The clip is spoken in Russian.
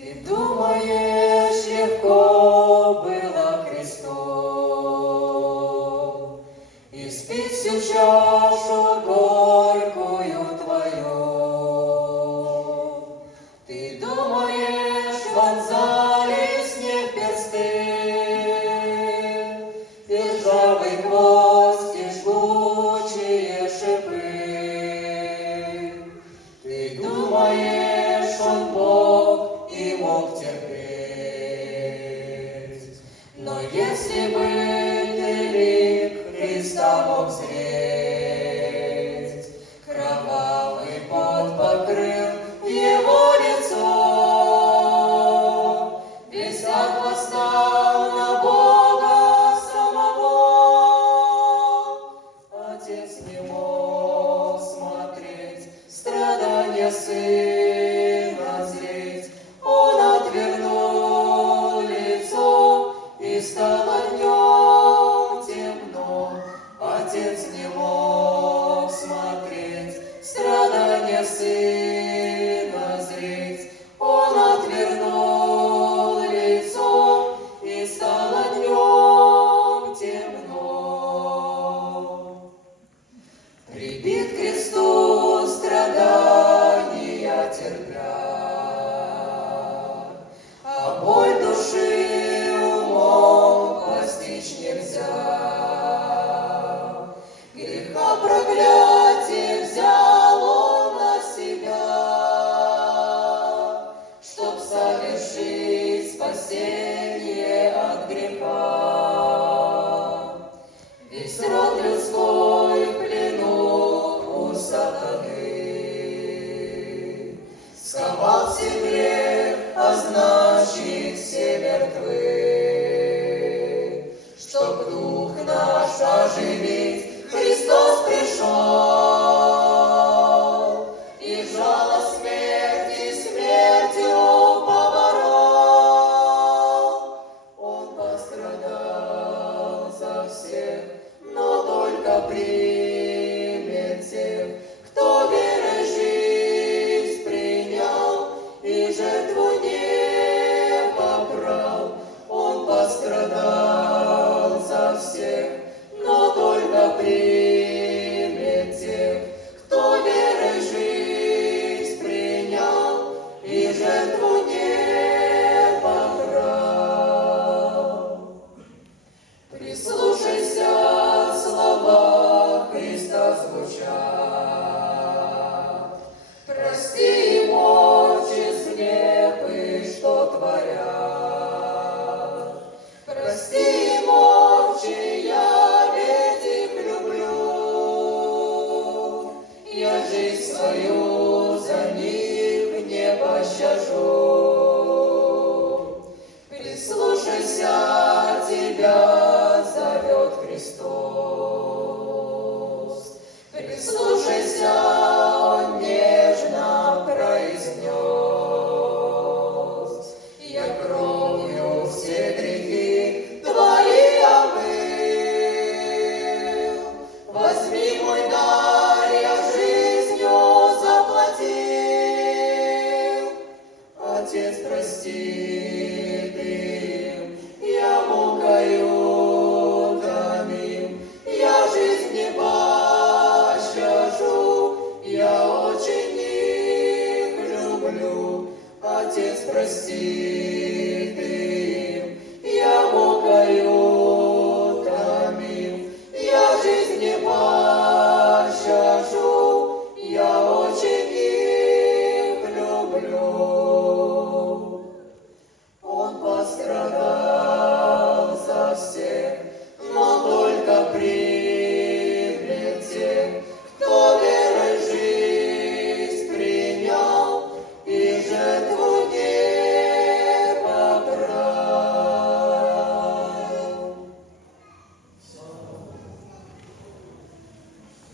Ты думаешь, легко было крестом испить всю чашу горькую твою? Ты думаешь, вонзались не в персты и ржавый гвоздь, и жгучие шипы? Ты думаешь, он Бог и мог терпеть? Но если бы ты лик Христа мог зреть, кровавый пот покрыл его лицо, весь ад восстал на Бога самого. Отец не мог смотреть страдания сына зреть, он отвернул лицо, и стало днем темно. Отец не мог смотреть страдания сына зреть, он отвернул лицо, и стало днем темно. Прибит к кресту, страдания терпя, а боль души умом постичь нельзя. Греха проклятие взял он на себя, чтоб совершить спасение от греха. Весь род людской в плену у сатаны, сковал все грех, а значит все мертвы. Чтоб дух наш оживить, Христос пришел, и жало смерти смертью поборол. Он пострадал за всех, но только примет тех, кто верой жизнь принял и жертву не побрал. Он пострадал за всех, но только примет тех, кто верой жизнь принял и жертву не побрал. Прислушайся, слова Христа звучат. Прости им, Отче, слепые, что творят. Прости им, Отче, я ведь их люблю. Я жизнь свою за них не пощажу. Прислушайся, тебя зовет Христос. Прислушайся, он нежно произнес: я кровью все грехи твои омыл. Возьми мой дар, я жизнью заплатил. Отец, прости ты им, я мукою томим, я жизнь не пощажу, я очень их люблю. Отец, прости